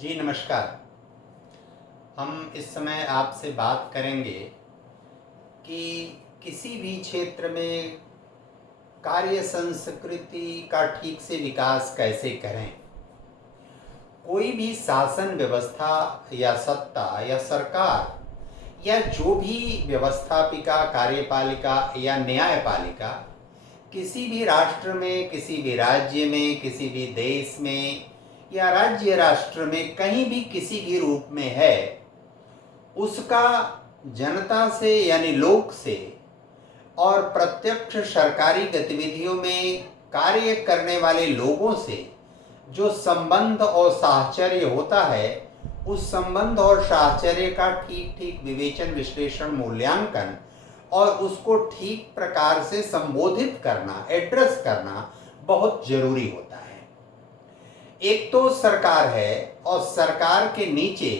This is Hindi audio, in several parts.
जी नमस्कार। हम इस समय आपसे बात करेंगे कि किसी भी क्षेत्र में कार्य संस्कृति का ठीक से विकास कैसे करें। कोई भी शासन व्यवस्था या सत्ता या सरकार या जो भी व्यवस्थापिका, कार्यपालिका या न्यायपालिका किसी भी राष्ट्र में, किसी भी राज्य में, किसी भी देश में या राज्य राष्ट्र में कहीं भी किसी भी रूप में है, उसका जनता से यानी लोक से और प्रत्यक्ष सरकारी गतिविधियों में कार्य करने वाले लोगों से जो संबंध और साहचर्य होता है, उस संबंध और साहचर्य का ठीक ठीक विवेचन, विश्लेषण, मूल्यांकन और उसको ठीक प्रकार से संबोधित करना, एड्रेस करना बहुत जरूरी होता है। एक तो सरकार है और सरकार के नीचे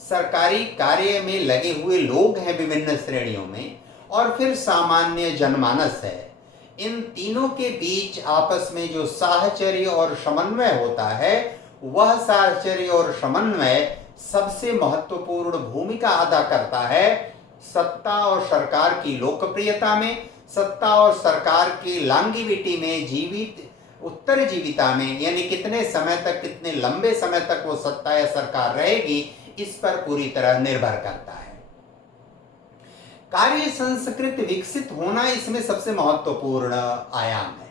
सरकारी कार्य में लगे हुए लोग हैं विभिन्न श्रेणियों में, और फिर सामान्य जनमानस है। इन तीनों के बीच आपस में जो साहचर्य और समन्वय होता है, वह साहचर्य और समन्वय सबसे महत्वपूर्ण भूमिका अदा करता है सत्ता और सरकार की लोकप्रियता में, सत्ता और सरकार की लॉन्गिविटी में, जीवित उत्तरजीविता में, यानी कितने समय तक, कितने लंबे समय तक वो सत्ता या सरकार रहेगी, इस पर पूरी तरह निर्भर करता है। कार्य संस्कृति विकसित होना इसमें सबसे महत्वपूर्ण आयाम है,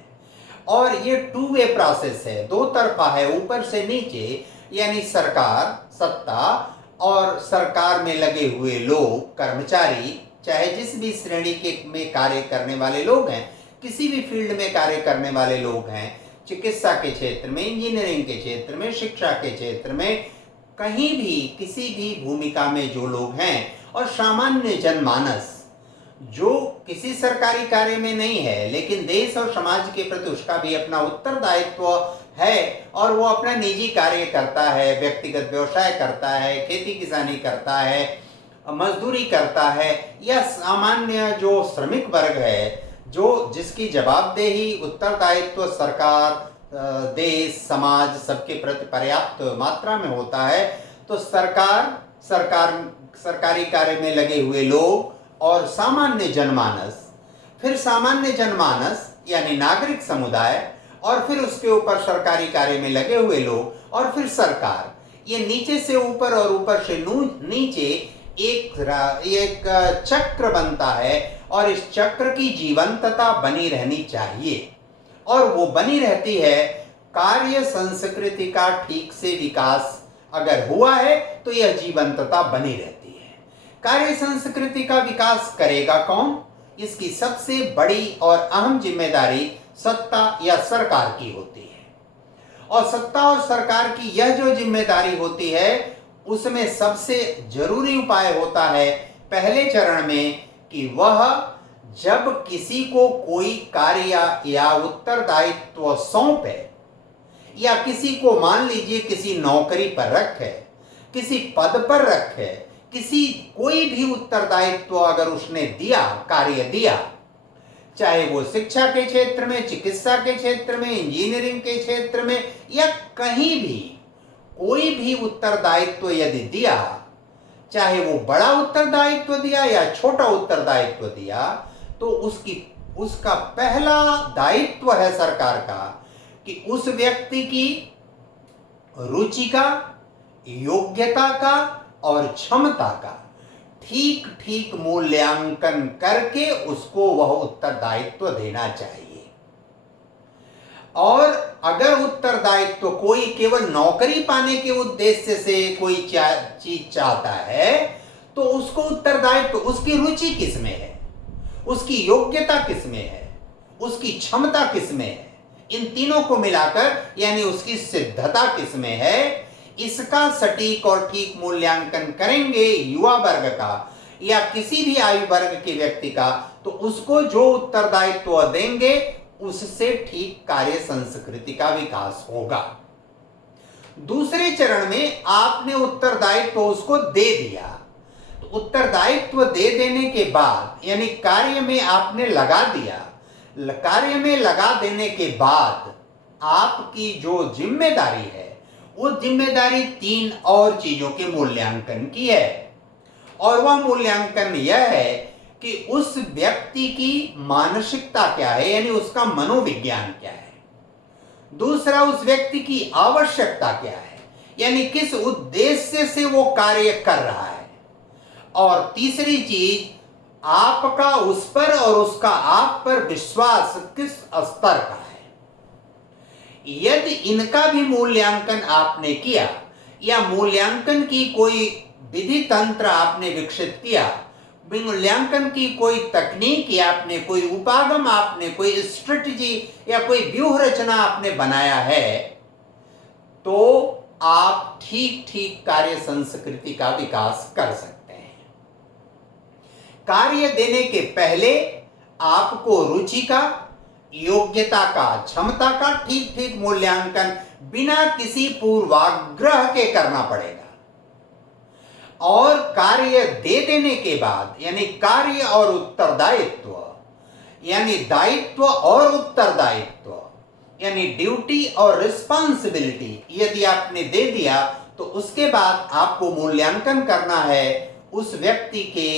और ये टू वे प्रोसेस है, दो तरफा है, ऊपर से नीचे, यानी सरकार, सत्ता और सरकार में लगे हुए लोग, कर्मचारी, चाहे जिस भी श्रेणी के में कार्य करने वाले लोग हैं, किसी भी फील्ड में कार्य करने वाले लोग हैं, चिकित्सा के क्षेत्र में, इंजीनियरिंग के क्षेत्र में, शिक्षा के क्षेत्र में, कहीं भी किसी भी भूमिका में जो लोग हैं, और सामान्य जनमानस जो किसी सरकारी कार्य में नहीं है लेकिन देश और समाज के प्रति उसका भी अपना उत्तरदायित्व है, और वो अपना निजी कार्य करता है, व्यक्तिगत व्यवसाय करता है, खेती किसानी करता है, मजदूरी करता है, या सामान्य जो श्रमिक वर्ग है, जो जिसकी जवाबदेही, उत्तरदायित्व सरकार, देश, समाज सबके प्रति पर्याप्त मात्रा में होता है, तो सरकारी कार्य में लगे हुए लोग और सामान्य जनमानस, फिर सामान्य जनमानस यानी नागरिक समुदाय, और फिर उसके ऊपर सरकारी कार्य में लगे हुए लोग, और फिर सरकार, ये नीचे से ऊपर और ऊपर से नीचे एक चक्र बनता है, और इस चक्र की जीवंतता बनी रहनी चाहिए, और वो बनी रहती है कार्य संस्कृति का ठीक से विकास अगर हुआ है तो यह जीवंतता बनी रहती है। कार्य संस्कृति का विकास करेगा कौन? इसकी सबसे बड़ी और अहम जिम्मेदारी सत्ता या सरकार की होती है, और सत्ता और सरकार की यह जो जिम्मेदारी होती है, उसमें सबसे जरूरी उपाय होता है पहले चरण में कि वह जब किसी को कोई कार्य या उत्तरदायित्व सौंपे, या किसी को मान लीजिए किसी नौकरी पर रखे, किसी पद पर रखे, कोई भी उत्तरदायित्व अगर उसने दिया, कार्य दिया, चाहे वो शिक्षा के क्षेत्र में, चिकित्सा के क्षेत्र में, इंजीनियरिंग के क्षेत्र में, या कहीं भी कोई भी उत्तरदायित्व यदि दिया, चाहे वो बड़ा उत्तरदायित्व दिया या छोटा उत्तरदायित्व दिया, तो उसका पहला दायित्व है सरकार का कि उस व्यक्ति की रुचि का, योग्यता का और क्षमता का ठीक ठीक मूल्यांकन करके उसको वह उत्तरदायित्व देना चाहिए। और अगर उत्तरदायित्व कोई केवल नौकरी पाने के उद्देश्य से कोई चीज चाहता है, तो उसको उत्तरदायित्व, उसकी रुचि किसमें है, उसकी योग्यता किसमें है, उसकी क्षमता किसमें है, इन तीनों को मिलाकर यानी उसकी सिद्धता किसमें है, इसका सटीक और ठीक मूल्यांकन करेंगे युवा वर्ग का या किसी भी आयु वर्ग के व्यक्ति का, तो उसको जो उत्तरदायित्व देंगे उससे ठीक कार्य संस्कृति का विकास होगा। दूसरे चरण में आपने उत्तरदायित्व उसको दे दिया, तो उत्तरदायित्व दे देने के बाद यानी कार्य में आपने लगा दिया, कार्य में लगा देने के बाद आपकी जो जिम्मेदारी है वो जिम्मेदारी 3 और चीजों के मूल्यांकन की है। और वह मूल्यांकन यह है कि उस व्यक्ति की मानसिकता क्या है, यानी उसका मनोविज्ञान क्या है। दूसरा, उस व्यक्ति की आवश्यकता क्या है, यानी किस उद्देश्य से वो कार्य कर रहा है। और तीसरी चीज, आपका उस पर और उसका आप पर विश्वास किस स्तर का है। यदि इनका भी मूल्यांकन आपने किया या मूल्यांकन की कोई विधि तंत्र आपने विकसित किया, मूल्यांकन की कोई तकनीक या आपने कोई उपागम, आपने कोई स्ट्रेटजी या कोई व्यूह रचना आपने बनाया है, तो आप ठीक ठीक कार्य संस्कृति का विकास कर सकते हैं। कार्य देने के पहले आपको रुचि का, योग्यता का, क्षमता का ठीक ठीक मूल्यांकन बिना किसी पूर्वाग्रह के करना पड़ेगा। और कार्य दे देने के बाद, यानी कार्य और उत्तरदायित्व, यानी दायित्व और उत्तरदायित्व, यानी ड्यूटी और रिस्पांसिबिलिटी यदि आपने दे दिया, तो उसके बाद आपको मूल्यांकन करना है उस व्यक्ति के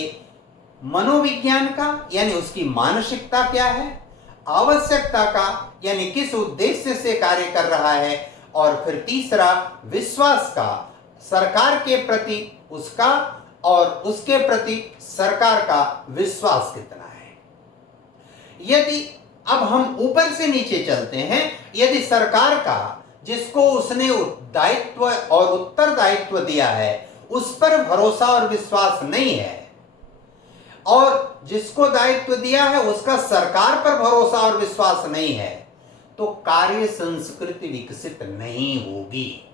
मनोविज्ञान का, यानी उसकी मानसिकता क्या है, आवश्यकता का, यानी किस उद्देश्य से कार्य कर रहा है, और फिर तीसरा, विश्वास का, सरकार के प्रति उसका और उसके प्रति सरकार का विश्वास कितना है। यदि अब हम ऊपर से नीचे चलते हैं, यदि सरकार का, जिसको उसने दायित्व और उत्तरदायित्व दिया है, उस पर भरोसा और विश्वास नहीं है, और जिसको दायित्व दिया है उसका सरकार पर भरोसा और विश्वास नहीं है, तो कार्य संस्कृति विकसित नहीं होगी।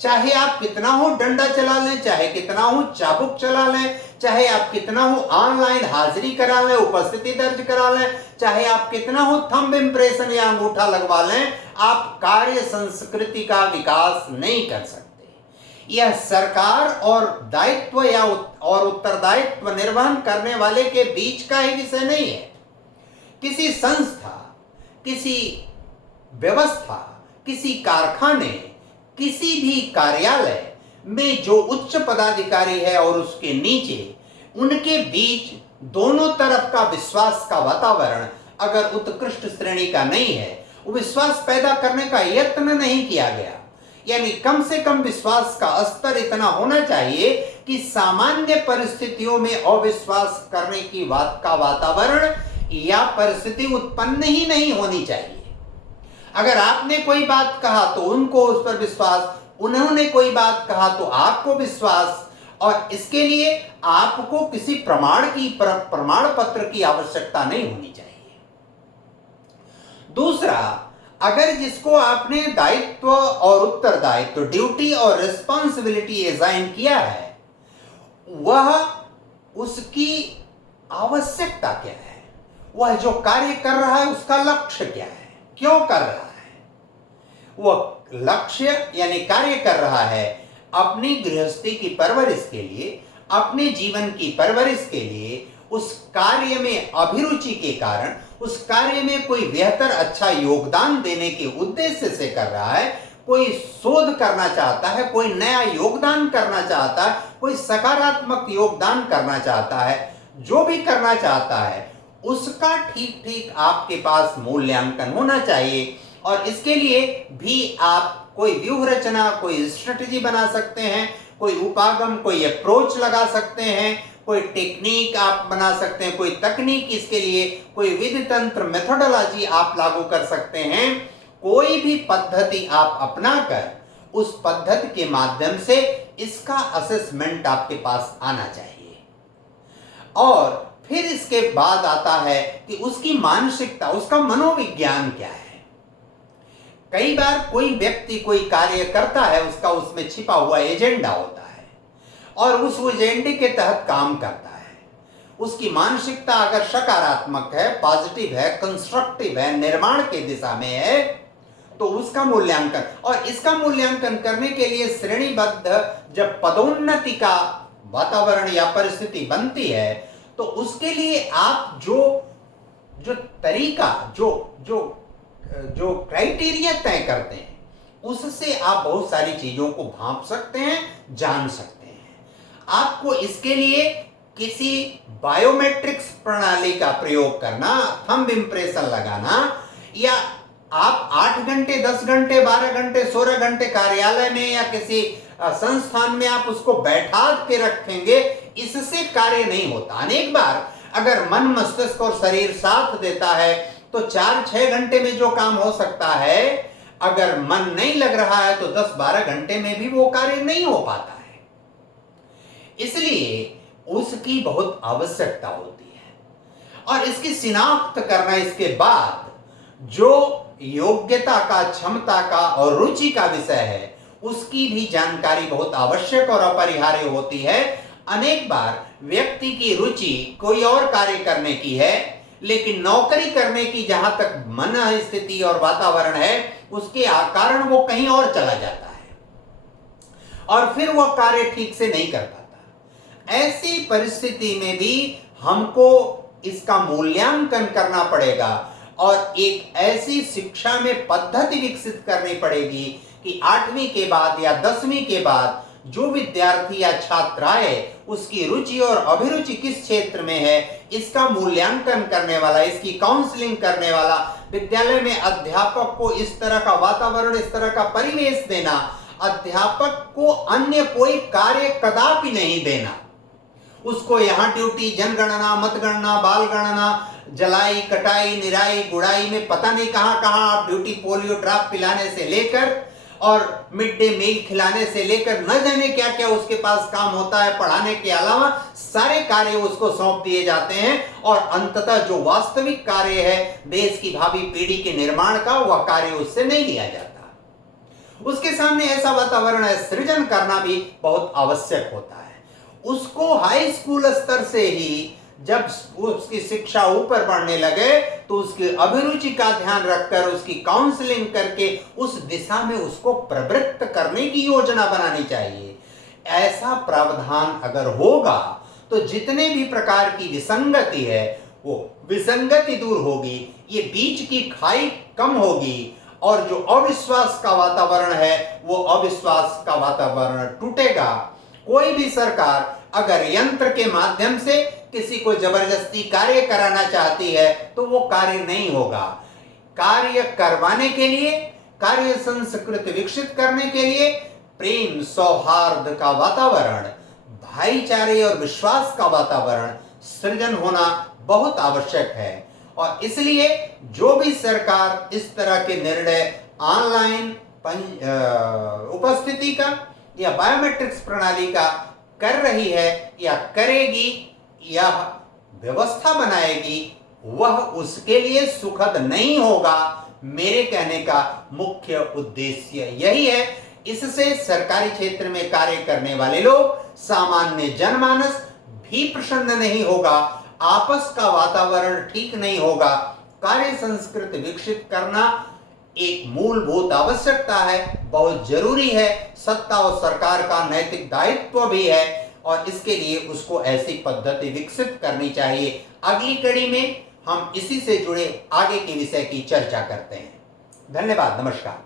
चाहे आप कितना हो डंडा चला लें, चाहे कितना हो चाबुक चला लें, चाहे आप कितना हो ऑनलाइन हाजिरी करा लें, उपस्थिति दर्ज करा लें, चाहे आप कितना हो थंब इंप्रेशन या अंगूठा लगवा लें, आप कार्य संस्कृति का विकास नहीं कर सकते। यह सरकार और दायित्व या और उत्तरदायित्व निर्वहन करने वाले के बीच का ही विषय नहीं है। किसी संस्था, किसी व्यवस्था, किसी कारखाने, किसी भी कार्यालय में जो उच्च पदाधिकारी है और उसके नीचे, उनके बीच दोनों तरफ का विश्वास का वातावरण अगर उत्कृष्ट श्रेणी का नहीं है, वो विश्वास पैदा करने का यत्न नहीं किया गया, यानी कम से कम विश्वास का स्तर इतना होना चाहिए कि सामान्य परिस्थितियों में अविश्वास करने की बात का वातावरण या परिस्थिति उत्पन्न ही नहीं होनी चाहिए। अगर आपने कोई बात कहा तो उनको उस पर विश्वास, उन्होंने कोई बात कहा तो आपको विश्वास, और इसके लिए आपको किसी प्रमाण पत्र की आवश्यकता नहीं होनी चाहिए। दूसरा, अगर जिसको आपने दायित्व और उत्तरदायित्व, ड्यूटी और रिस्पांसिबिलिटी असाइन किया है, वह उसकी आवश्यकता क्या है, वह जो कार्य कर रहा है उसका लक्ष्य क्या है, क्यों कर रहा है। वह लक्ष्य यानी कार्य कर रहा है अपनी गृहस्थी की परवरिश के लिए, अपने जीवन की परवरिश के लिए, उस कार्य में अभिरुचि के कारण, उस कार्य में कोई बेहतर अच्छा योगदान देने के उद्देश्य से कर रहा है, कोई शोध करना चाहता है, कोई नया योगदान करना चाहता है, कोई सकारात्मक योगदान करना चाहता है, जो भी करना चाहता है उसका ठीक ठीक आपके पास मूल्यांकन होना चाहिए। और इसके लिए भी आप कोई व्यूह रचना, कोई स्ट्रेटजी बना सकते हैं, कोई उपागम, कोई अप्रोच लगा सकते हैं, कोई टेक्निक आप बना सकते हैं, कोई तकनीक, इसके लिए कोई विधि तंत्र, मेथोडोलॉजी आप लागू कर सकते हैं। कोई भी पद्धति आप अपनाकर उस पद्धति के माध्यम से इसका असेसमेंट आपके पास आना चाहिए। और फिर इसके बाद आता है कि उसकी मानसिकता, उसका मनोविज्ञान क्या है। कई बार कोई व्यक्ति कोई कार्य करता है, उसका उसमें छिपा हुआ एजेंडा होता है और उस एजेंडे के तहत काम करता है। उसकी मानसिकता अगर सकारात्मक है, पॉजिटिव है, कंस्ट्रक्टिव है, निर्माण के दिशा में है, तो उसका मूल्यांकन, और इसका मूल्यांकन करने के लिए श्रेणीबद्ध जब पदोन्नति का वातावरण या परिस्थिति बनती है, तो उसके लिए आप जो तरीका, जो क्राइटेरिया तय करते हैं, उससे आप बहुत सारी चीजों को भांप सकते हैं, जान सकते हैं। आपको इसके लिए किसी बायोमेट्रिक्स प्रणाली का प्रयोग करना, थंब इंप्रेशन लगाना, या आप 8 घंटे, 10 घंटे, 12 घंटे, 16 घंटे कार्यालय में या किसी संस्थान में आप उसको बैठा के रखेंगे, इससे कार्य नहीं होता। अनेक बार अगर मन, मस्तिष्क और शरीर साथ देता है तो 4-6 घंटे में जो काम हो सकता है, अगर मन नहीं लग रहा है तो 10-12 घंटे में भी वो कार्य नहीं हो पाता है। इसलिए उसकी बहुत आवश्यकता होती है। और इसकी शिनाख्त करना, इसके बाद जो योग्यता का, क्षमता का और रुचि का विषय है, उसकी भी जानकारी बहुत आवश्यक और अपरिहार्य होती है। अनेक बार व्यक्ति की रुचि कोई और कार्य करने की है, लेकिन नौकरी करने की जहां तक मन स्थिति और वातावरण है, उसके कारण वो कहीं और चला जाता है और फिर वह कार्य ठीक से नहीं कर पाता। ऐसी परिस्थिति में भी हमको इसका मूल्यांकन करना पड़ेगा और एक ऐसी शिक्षा में पद्धति विकसित करनी पड़ेगी कि 8वीं के बाद या 10वीं के बाद जो विद्यार्थी या छात्र आए, उसकी रुचि और अभिरुचि किस क्षेत्र में है, इसका मूल्यांकन करने वाला, इसकी काउंसलिंग करने वाला, विद्यालय में अध्यापक को इस तरह का वातावरण, इस तरह का परिवेश देना, अध्यापक को अन्य कोई कार्य कदापि नहीं देना। उसको यहाँ ड्यूटी, जनगणना, मतगणना, बाल गणना, जलाई, कटाई, निराई, गुड़ाई में पता नहीं कहां कहां आप ड्यूटी, पोलियो ड्रॉप पिलाने से लेकर और मिड डे मील खिलाने से लेकर न जाने क्या क्या उसके पास काम होता है। पढ़ाने के अलावा सारे कार्य उसको सौंप दिए जाते हैं और अंततः जो वास्तविक कार्य है देश की भावी पीढ़ी के निर्माण का, वह कार्य उससे नहीं लिया जाता। उसके सामने ऐसा वातावरण सृजन करना भी बहुत आवश्यक होता है। उसको हाई स्कूल स्तर से ही जब उसकी शिक्षा ऊपर बढ़ने लगे तो उसकी अभिरुचि का ध्यान रखकर उसकी काउंसलिंग करके उस दिशा में उसको प्रवृत्त करने की योजना बनानी चाहिए। ऐसा प्रावधान अगर होगा तो जितने भी प्रकार की विसंगति है वो विसंगति दूर होगी, ये बीच की खाई कम होगी और जो अविश्वास का वातावरण है वो अविश्वास का वातावरण टूटेगा। कोई भी सरकार अगर यंत्र के माध्यम से किसी को जबरदस्ती कार्य कराना चाहती है तो वो कार्य नहीं होगा। कार्य करवाने के लिए, कार्य संस्कृति विकसित करने के लिए प्रेम, सौहार्द का वातावरण, भाईचारे और विश्वास का वातावरण सृजन होना बहुत आवश्यक है। और इसलिए जो भी सरकार इस तरह के निर्णय ऑनलाइन उपस्थिति का या बायोमेट्रिक्स प्रणाली का कर रही है या करेगी या व्यवस्था बनाएगी, वह उसके लिए सुखद नहीं होगा। मेरे कहने का मुख्य उद्देश्य यही है। इससे सरकारी क्षेत्र में कार्य करने वाले लोग, सामान्य जनमानस भी प्रसन्न नहीं होगा, आपस का वातावरण ठीक नहीं होगा। कार्य संस्कृति विकसित करना एक मूलभूत आवश्यकता है, बहुत जरूरी है, सत्ता और सरकार का नैतिक दायित्व भी है और इसके लिए उसको ऐसी पद्धति विकसित करनी चाहिए। अगली कड़ी में हम इसी से जुड़े आगे के विषय की चर्चा करते हैं। धन्यवाद, नमस्कार।